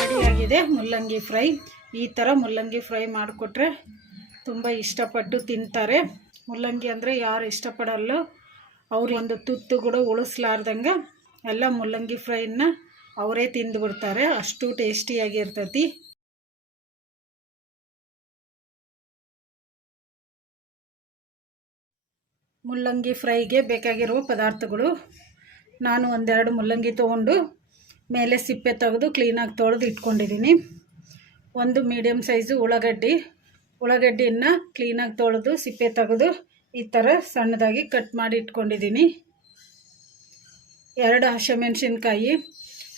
ರೆಡಿಯಾಗಿದೆ ಮುಲ್ಲಂಗಿ ಫ್ರೈ. ಈ ಥರ ಮುಲ್ಲಂಗಿ ಫ್ರೈ ಮಾಡಿಕೊಟ್ರೆ ತುಂಬ ಇಷ್ಟಪಟ್ಟು ತಿಂತಾರೆ. ಮುಲ್ಲಂಗಿ ಅಂದರೆ ಯಾರು ಇಷ್ಟಪಡಲ್ಲೋ ಅವ್ರು ಒಂದು ತುತ್ತು ಕೂಡ ಉಳಿಸ್ಲಾರ್ದಂಗೆ ಎಲ್ಲ ಮುಲ್ಲಂಗಿ ಫ್ರೈನ ಅವರೇ ತಿಂದುಬಿಡ್ತಾರೆ. ಅಷ್ಟು ಟೇಸ್ಟಿಯಾಗಿರ್ತೈತಿ. ಮುಲ್ಲಂಗಿ ಫ್ರೈಗೆ ಬೇಕಾಗಿರುವ ಪದಾರ್ಥಗಳು: ನಾನು ಒಂದೆರಡು ಮುಲ್ಲಂಗಿ ತೊಗೊಂಡು ಮೇಲೆ ಸಿಪ್ಪೆ ತೆಗೆದು ಕ್ಲೀನಾಗಿ ತೊಳೆದು ಇಟ್ಕೊಂಡಿದ್ದೀನಿ. ಒಂದು ಮೀಡಿಯಮ್ ಸೈಜು ಉಳ್ಳಾಗಡ್ಡಿಯನ್ನು ಕ್ಲೀನಾಗಿ ತೊಳೆದು ಸಿಪ್ಪೆ ತೆಗೆದು ಈ ಥರ ಸಣ್ಣದಾಗಿ ಕಟ್ ಮಾಡಿ ಇಟ್ಕೊಂಡಿದ್ದೀನಿ. 2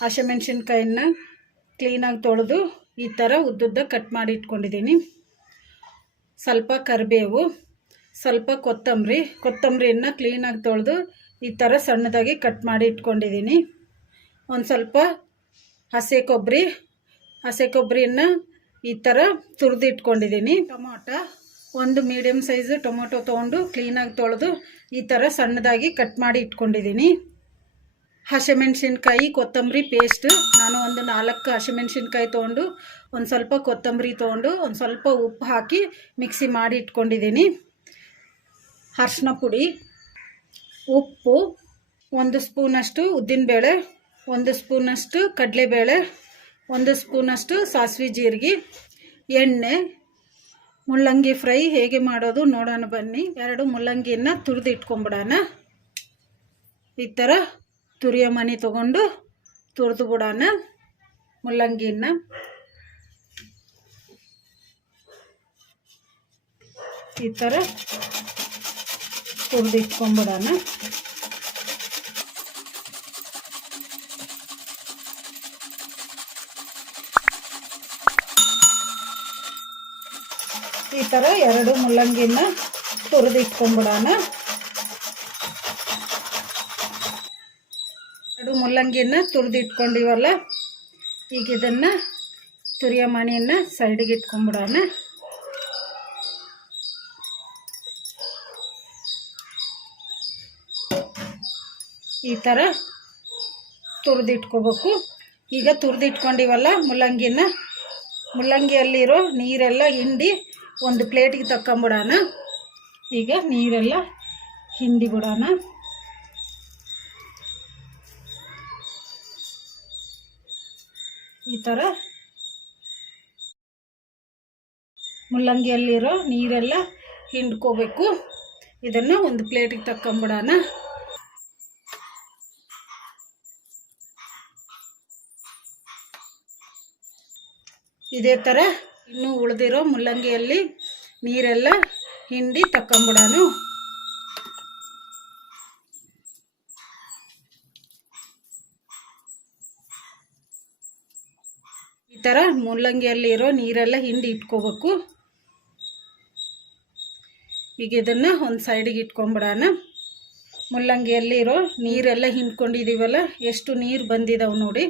ಹಸಿಮೆಣ್ಸಿನ್ಕಾಯಿನ ಕ್ಲೀನಾಗಿ ತೊಳೆದು ಈ ಥರ ಉದ್ದುದ್ದ ಕಟ್ ಮಾಡಿ ಇಟ್ಕೊಂಡಿದ್ದೀನಿ. ಸ್ವಲ್ಪ ಕರಿಬೇವು, ಸ್ವಲ್ಪ ಕೊತ್ತಂಬರಿಯನ್ನು ಕ್ಲೀನಾಗಿ ತೊಳೆದು ಈ ಥರ ಸಣ್ಣದಾಗಿ ಕಟ್ ಮಾಡಿ ಇಟ್ಕೊಂಡಿದ್ದೀನಿ. ಒಂದು ಸ್ವಲ್ಪ ಹಸಿ ಕೊಬ್ಬರಿಯನ್ನು ಈ ಥರ ತುರಿದು ಇಟ್ಕೊಂಡಿದ್ದೀನಿ. ಟೊಮೊಟೊ, ಒಂದು ಮೀಡಿಯಮ್ ಸೈಜು ಟೊಮೊಟೊ ತೊಗೊಂಡು ಕ್ಲೀನಾಗಿ ತೊಳೆದು ಈ ಥರ ಸಣ್ಣದಾಗಿ ಕಟ್ ಮಾಡಿ ಇಟ್ಕೊಂಡಿದ್ದೀನಿ. ಹಸಿಮೆಣ್ಸಿನ್ಕಾಯಿ ಕೊತ್ತಂಬರಿ ಪೇಸ್ಟು, ನಾನು ಒಂದು 4 ಹಸಿಮೆಣ್ಸಿನ್ಕಾಯಿ ತೊಗೊಂಡು ಒಂದು ಸ್ವಲ್ಪ ಕೊತ್ತಂಬರಿ ತೊಗೊಂಡು ಒಂದು ಸ್ವಲ್ಪ ಉಪ್ಪು ಹಾಕಿ ಮಿಕ್ಸಿ ಮಾಡಿ ಇಟ್ಕೊಂಡಿದ್ದೀನಿ. ಅರಿಶಿನ ಪುಡಿ, ಉಪ್ಪು, 1 ಸ್ಪೂನಷ್ಟು ಉದ್ದಿನಬೇಳೆ, 1 ಸ್ಪೂನಷ್ಟು ಕಡಲೆಬೇಳೆ, 1 ಸ್ಪೂನಷ್ಟು ಸಾಸಿವೆ ಜೀರಿಗೆ, ಎಣ್ಣೆ. ಮುಲ್ಲಂಗಿ ಫ್ರೈ ಹೇಗೆ ಮಾಡೋದು ನೋಡೋಣ ಬನ್ನಿ. 2 ಮುಲ್ಲಂಗಿಯನ್ನು ತುರಿದು ಇಟ್ಕೊಂಬಿಡೋಣ. ಈ ಥರ ತುರಿಯೋ ಮನೆ ತೊಗೊಂಡು ತುರಿದು ಬಿಡೋಣ ಮುಲ್ಲಂಗಿನ. ಈ ಥರ ತುರಿದು ಇಟ್ಕೊಂಬಿಡೋಣ. ಈ ಥರ 2 ಮುಲ್ಲಂಗಿನ ತುರಿದು ಇಟ್ಕೊಂಬಿಡೋಣ. 2 ಮುಲ್ಲಂಗಿನ ತುರಿದು ಇಟ್ಕೊಂಡಿವಲ್ಲ, ಈಗ ಇದನ್ನು ತುರಿಯೋ ಮಣಿಯನ್ನು ಸೈಡಿಗೆ ಇಟ್ಕೊಂಬಿಡೋಣ. ಈ ಥರ ತುರಿದು ಇಟ್ಕೋಬೇಕು. ಈಗ ತುರಿದು ಇಟ್ಕೊಂಡಿವಲ್ಲ ಮುಲ್ಲಂಗಿಯಲ್ಲಿರೋ ನೀರೆಲ್ಲ ಹಿಂಡಿ ಒಂದು ಪ್ಲೇಟಿಗೆ ತಕ್ಕೊಂಬಿಡೋಣ. ಈಗ ನೀರೆಲ್ಲ ಹಿಂಡಿ ಬಿಡೋಣ. ಈ ಥರ ಮುಲ್ಲಂಗಿಯಲ್ಲಿರೋ ನೀರೆಲ್ಲ ಹಿಂಡ್ಕೋಬೇಕು. ಇದನ್ನು ಒಂದು ಪ್ಲೇಟಿಗೆ ತಕ್ಕೊಂಬಿಡೋಣ. ಇದೇ ಥರ ಇನ್ನೂ ಉಳಿದಿರೋ ಮುಲ್ಲಂಗಿಯಲ್ಲಿ ನೀರೆಲ್ಲ ಹಿಂಡಿ ತಕ್ಕೊಂಬಿಡೋಣ. ಈ ಥರ ಮುಲ್ಲಂಗಿಯಲ್ಲಿರೋ ನೀರೆಲ್ಲ ಹಿಂಡಿ ಇಟ್ಕೋಬೇಕು. ಈಗ ಇದನ್ನು ಒಂದು ಸೈಡಿಗೆ ಇಟ್ಕೊಂಬಿಡೋಣ. ಮುಲ್ಲಂಗಿಯಲ್ಲಿರೋ ನೀರೆಲ್ಲ ಹಿಂಡ್ಕೊಂಡಿದ್ದೀವಲ್ಲ, ಎಷ್ಟು ನೀರು ಬಂದಿದ್ದಾವೆ ನೋಡಿ.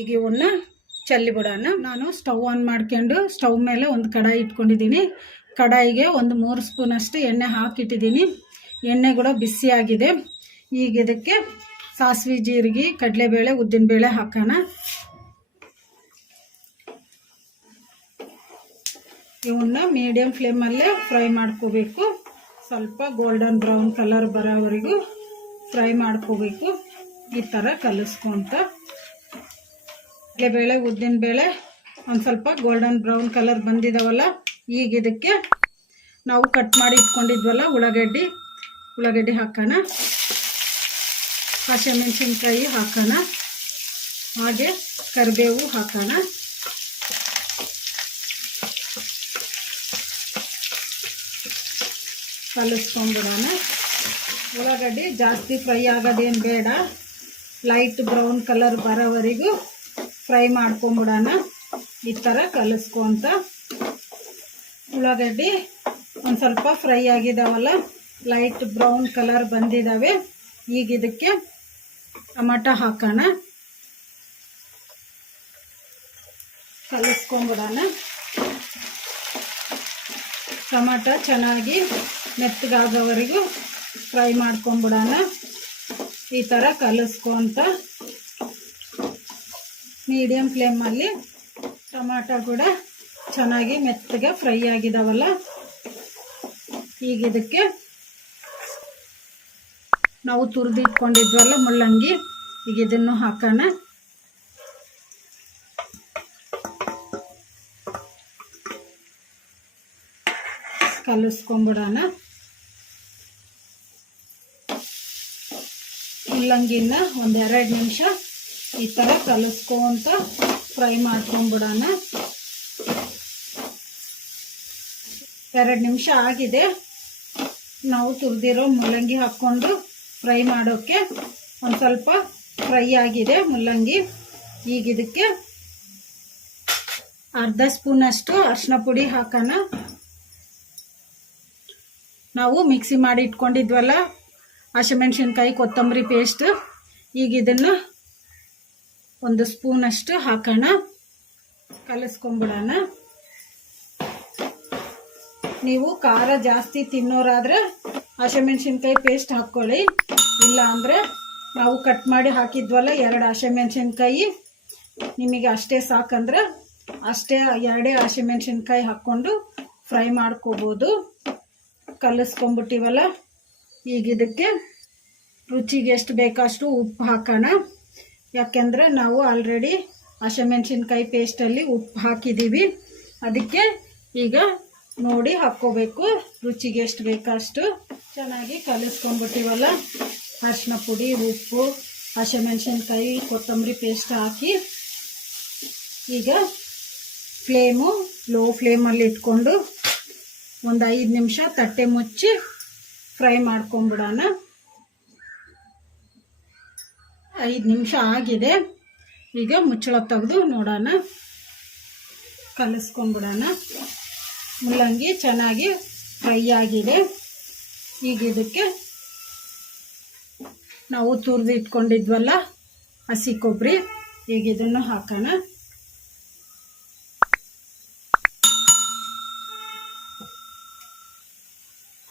ಈಗ ಇವನ್ನ ಚೆಲ್ಲಿಬಿಡೋಣ. ನಾನು ಸ್ಟವ್ ಆನ್ ಮಾಡ್ಕೊಂಡು ಸ್ಟವ್ ಮೇಲೆ ಒಂದು ಕಡಾಯಿ ಇಟ್ಕೊಂಡಿದ್ದೀನಿ. ಕಡಾಯಿಗೆ ಒಂದು 3 ಸ್ಪೂನಷ್ಟು ಎಣ್ಣೆ ಹಾಕಿಟ್ಟಿದ್ದೀನಿ. ಎಣ್ಣೆ ಕೂಡ ಬಿಸಿಯಾಗಿದೆ. ಈಗ ಇದಕ್ಕೆ ಸಾಸಿವೆ ಜೀರಿಗೆ, ಕಡಲೆಬೇಳೆ, ಉದ್ದಿನಬೇಳೆ ಹಾಕೋಣ. ಇವನ್ನ ಮೀಡಿಯಮ್ ಫ್ಲೇಮಲ್ಲೇ ಫ್ರೈ ಮಾಡ್ಕೋಬೇಕು. ಸ್ವಲ್ಪ ಗೋಲ್ಡನ್ ಬ್ರೌನ್ ಕಲರ್ ಬರೋವರೆಗೂ ಫ್ರೈ ಮಾಡ್ಕೋಬೇಕು. ಈ ಥರ ಕಲಿಸ್ಕೊಂತ ಕಡಲೆಬೇಳೆ, ಉದ್ದಿನಬೇಳೆ ಒಂದು ಸ್ವಲ್ಪ ಗೋಲ್ಡನ್ ಬ್ರೌನ್ ಕಲರ್ ಬಂದಿದ್ದಾವಲ್ಲ, ಈಗ ಇದಕ್ಕೆ ನಾವು ಕಟ್ ಮಾಡಿ ಇಟ್ಕೊಂಡಿದ್ವಲ್ಲ ಉಳ್ಳಾಗಡ್ಡಿ ಹಾಕೋಣ. ಹಸಿಮೆಣಸಿನ್ಕಾಯಿ ಹಾಕೋಣ. ಹಾಗೆ ಕರಿಬೇವು ಹಾಕೋಣ. ಕಲಿಸ್ಕೊಂಡ್ಬಿಡೋಣ. ಉಳ್ಳಾಗಡ್ಡಿ ಜಾಸ್ತಿ ಫ್ರೈ ಆಗೋದೇನು ಬೇಡ, ಲೈಟ್ ಬ್ರೌನ್ ಕಲರ್ ಬರೋವರೆಗೂ ಫ್ರೈ ಮಾಡ್ಕೊಂಬಿಡೋಣ. ಈ ಥರ ಕಲಿಸ್ಕೊಂತ ಉಳ್ಳಾಗಡ್ಡಿ ಒಂದು ಸ್ವಲ್ಪ ಫ್ರೈ ಆಗಿದಾವಲ್ಲ, ಲೈಟ್ ಬ್ರೌನ್ ಕಲರ್ ಬಂದಿದ್ದಾವೆ. ಈಗ ಇದಕ್ಕೆ ಟೊಮಟೊ ಹಾಕೋಣ. ಕಲಿಸ್ಕೊಂಬಿಡೋಣ. ಟೊಮಾಟ ಚೆನ್ನಾಗಿ ಮೆತ್ತಗಾಗೋವರೆಗೂ ಫ್ರೈ ಮಾಡ್ಕೊಂಬಿಡೋಣ. ಈ ಥರ ಕಲಿಸ್ಕೊಂತ ಮೀಡಿಯಮ್ ಫ್ಲೇಮಲ್ಲಿ ಟೊಮಾಟ ಕೂಡ ಚೆನ್ನಾಗಿ ಮೆತ್ತಗೆ ಫ್ರೈ ಆಗಿದಾವಲ್ಲ. ಈಗ ಇದಕ್ಕೆ ನಾವು ತುರಿದಿಟ್ಕೊಂಡಿದ್ವಲ್ಲ ಮುಳ್ಳಂಗಿ, ಈಗ ಇದನ್ನು ಹಾಕೋಣ. ಕಲಿಸ್ಕೊಂಬಿಡೋಣ. ಮುಳ್ಳಂಗಿನ ಒಂದು 2 ನಿಮಿಷ ಈ ಥರ ಕಲಿಸ್ಕೊಂತ ಫ್ರೈ ಮಾಡ್ಕೊಂಬಿಡೋಣ. 2 ನಿಮಿಷ ಆಗಿದೆ. ನಾವು ತುರಿದಿರೋ ಮುಳ್ಳಂಗಿ ಹಾಕ್ಕೊಂಡು ಫ್ರೈ ಮಾಡೋಕ್ಕೆ ಒಂದು ಸ್ವಲ್ಪ ಫ್ರೈ ಆಗಿದೆ ಮುಳ್ಳಂಗಿ. ಈಗ ಇದಕ್ಕೆ ಅರ್ಧ ಸ್ಪೂನಷ್ಟು ಅರಿಶಿನ ಪುಡಿ ಹಾಕೋಣ. ನಾವು ಮಿಕ್ಸಿ ಮಾಡಿ ಇಟ್ಕೊಂಡಿದ್ವಲ್ಲ ಹಸಿಮೆಣ್ಸಿನ್ಕಾಯಿ ಕೊತ್ತಂಬರಿ ಪೇಸ್ಟ್, ಈಗ ಇದನ್ನು 1 ಸ್ಪೂನಷ್ಟು ಹಾಕೋಣ. ಕಲಿಸ್ಕೊಂಬಿಡೋಣ. ನೀವು ಖಾರ ಜಾಸ್ತಿ ತಿನ್ನೋರಾದರೆ ಹಸಿಮೆಣ್ಸಿನ್ಕಾಯಿ ಪೇಸ್ಟ್ ಹಾಕ್ಕೊಳ್ಳಿ. ಇಲ್ಲ ಅಂದರೆ ನಾವು ಕಟ್ ಮಾಡಿ ಹಾಕಿದ್ವಲ್ಲ 2 ಹಸಿಮೆಣ್ಸಿನ್ಕಾಯಿ, ನಿಮಗೆ ಅಷ್ಟೇ ಸಾಕಂದ್ರೆ ಅಷ್ಟೇ 2 ಹಸಿಮೆಣ್ಸಿನ್ಕಾಯಿ ಹಾಕ್ಕೊಂಡು ಫ್ರೈ ಮಾಡ್ಕೋಬೋದು. ಕಲಿಸ್ಕೊಂಬಿಟ್ಟಿವಲ್ಲ, ಈಗ ಇದಕ್ಕೆ ರುಚಿಗೆ ಎಷ್ಟು ಬೇಕಷ್ಟು ಉಪ್ಪು ಹಾಕೋಣ. ಯಾಕೆಂದರೆ ನಾವು ಆಲ್ರೆಡಿ ಹಸಿಮೆಣ್ಸಿನ್ಕಾಯಿ ಪೇಸ್ಟಲ್ಲಿ ಉಪ್ಪು ಹಾಕಿದ್ದೀವಿ. ಅದಕ್ಕೆ ಈಗ ನೋಡಿ ಹಾಕ್ಕೋಬೇಕು, ರುಚಿಗೆ ಎಷ್ಟು ಬೇಕಷ್ಟು. ಚೆನ್ನಾಗಿ ಕಲಿಸ್ಕೊಂಬಿಟ್ಟಿವಲ್ಲ, ಅರಿಶಿನ ಪುಡಿ, ಉಪ್ಪು, ಹಸಿಮೆಣ್ಸಿನ್ಕಾಯಿ ಕೊತ್ತಂಬರಿ ಪೇಸ್ಟ್ ಹಾಕಿ ಈಗ ಲೋ ಫ್ಲೇಮಲ್ಲಿ ಇಟ್ಕೊಂಡು ಒಂದು 5 ನಿಮಿಷ ತಟ್ಟೆ ಮುಚ್ಚಿ ಫ್ರೈ ಮಾಡ್ಕೊಂಬಿಡೋಣ. 5 ನಿಮಿಷ ಆಗಿದೆ. ಈಗ ಮುಚ್ಚಳ ತೆಗೆದು ನೋಡೋಣ. ಕಲಿಸ್ಕೊಂಬಿಡೋಣ. ಮುಳ್ಳಂಗಿ ಚೆನ್ನಾಗಿ ಫ್ರೈ ಆಗಿದೆ. ಈಗ ಇದಕ್ಕೆ ನಾವು ತುರಿದು ಇಟ್ಕೊಂಡಿದ್ವಲ್ಲ ಹಸಿ ಕೊಬ್ಬರಿ, ಈಗ ಇದನ್ನು ಹಾಕೋಣ.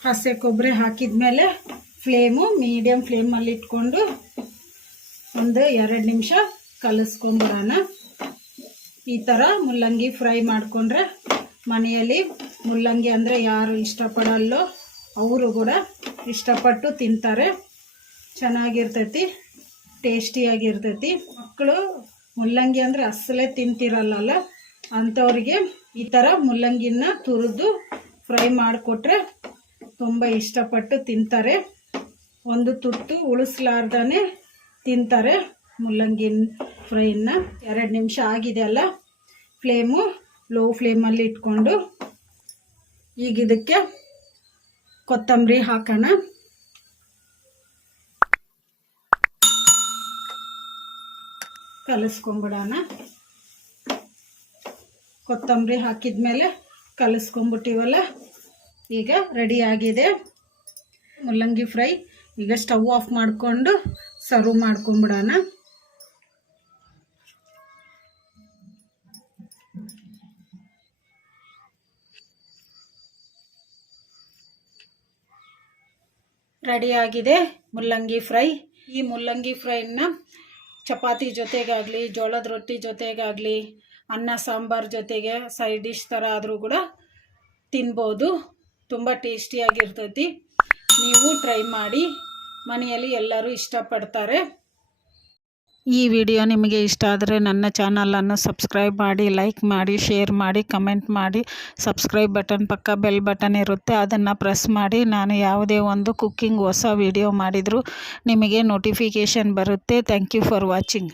ಹಸಿ ಕೊಬ್ಬರಿ ಹಾಕಿದ್ಮೇಲೆ ಮೀಡಿಯಮ್ ಫ್ಲೇಮಲ್ಲಿ ಇಟ್ಕೊಂಡು ಒಂದು 2 ನಿಮಿಷ ಕಲಿಸ್ಕೊಂಬಿಡೋಣ. ಈ ಥರ ಮುಳ್ಳಂಗಿ ಫ್ರೈ ಮಾಡಿಕೊಂಡ್ರೆ ಮನೆಯಲ್ಲಿ ಮುಳ್ಳಂಗಿ ಅಂದರೆ ಯಾರು ಇಷ್ಟಪಡಲ್ಲೋ ಅವರು ಕೂಡ ಇಷ್ಟಪಟ್ಟು ತಿಂತಾರೆ. ಚೆನ್ನಾಗಿರ್ತೈತಿ, ಟೇಸ್ಟಿಯಾಗಿರ್ತೈತಿ. ಮಕ್ಕಳು ಮುಳ್ಳಂಗಿ ಅಂದರೆ ಅಸಲೇ ತಿಂತಿರಲ್ಲ, ಅಂಥವ್ರಿಗೆ ಈ ಥರ ಮುಳ್ಳಂಗಿನ ತುರಿದು ಫ್ರೈ ಮಾಡಿಕೊಟ್ರೆ ತುಂಬ ಇಷ್ಟಪಟ್ಟು ತಿಂತಾರೆ. ಒಂದು ತುತ್ತು ಉಳಿಸ್ಲಾರ್ದೇ ತಿಂತಾರೆ ಮುಳ್ಳಂಗಿನ ಫ್ರೈನ. 2 ನಿಮಿಷ ಆಗಿದೆ ಅಲ್ಲ, ಲೋ ಫ್ಲೇಮಲ್ಲಿ ಇಟ್ಕೊಂಡು ಈಗ ಇದಕ್ಕೆ ಕೊತ್ತಂಬರಿ ಹಾಕೋಣ. ಕಲಿಸ್ಕೊಂಬಿಡೋಣ. ಕೊತ್ತಂಬರಿ ಹಾಕಿದ್ಮೇಲೆ ಕಲಿಸ್ಕೊಂಬಿಟ್ಟಿವಲ್ಲ, ಈಗ ರೆಡಿ ಆಗಿದೆ ಮುಳ್ಳಂಗಿ ಫ್ರೈ. ಈಗ ಸ್ಟವ್ ಆಫ್ ಮಾಡಿಕೊಂಡು ಸರ್ವ್ ಮಾಡ್ಕೊಂಬಿಡೋಣ. ರೆಡಿಯಾಗಿದೆ ಮುಳ್ಳಂಗಿ ಫ್ರೈ. ಈ ಮುಳ್ಳಂಗಿ ಫ್ರೈನ ಚಪಾತಿ ಜೊತೆಗಾಗಲಿ, ಜೋಳದ ರೊಟ್ಟಿ ಜೊತೆಗಾಗಲಿ, ಅನ್ನ ಸಾಂಬಾರು ಜೊತೆಗೆ ಸೈಡ್ ಡಿಶ್ ಥರ ಆದರೂ ಕೂಡ ತಿನ್ಬೋದು. ತುಂಬ ಟೇಸ್ಟಿಯಾಗಿರ್ತೈತಿ. ನೀವು ಟ್ರೈ ಮಾಡಿ, ಮನೆಯಲ್ಲಿ ಎಲ್ಲರೂ ಇಷ್ಟಪಡ್ತಾರೆ. ಈ ವಿಡಿಯೋ ನಿಮಗೆ ಇಷ್ಟ ಆದರೆ ನನ್ನ ಚಾನಲನ್ನು ಸಬ್ಸ್ಕ್ರೈಬ್ ಮಾಡಿ, ಲೈಕ್ ಮಾಡಿ, ಶೇರ್ ಮಾಡಿ, ಕಮೆಂಟ್ ಮಾಡಿ. ಸಬ್ಸ್ಕ್ರೈಬ್ ಬಟನ್ ಪಕ್ಕ ಬೆಲ್ ಬಟನ್ ಇರುತ್ತೆ, ಅದನ್ನು ಪ್ರೆಸ್ ಮಾಡಿ. ನಾನು ಯಾವುದೇ ಒಂದು ಕುಕ್ಕಿಂಗ್ ಹೊಸ ವಿಡಿಯೋ ಮಾಡಿದರೂ ನಿಮಗೆ ನೋಟಿಫಿಕೇಷನ್ ಬರುತ್ತೆ. Thank you for watching.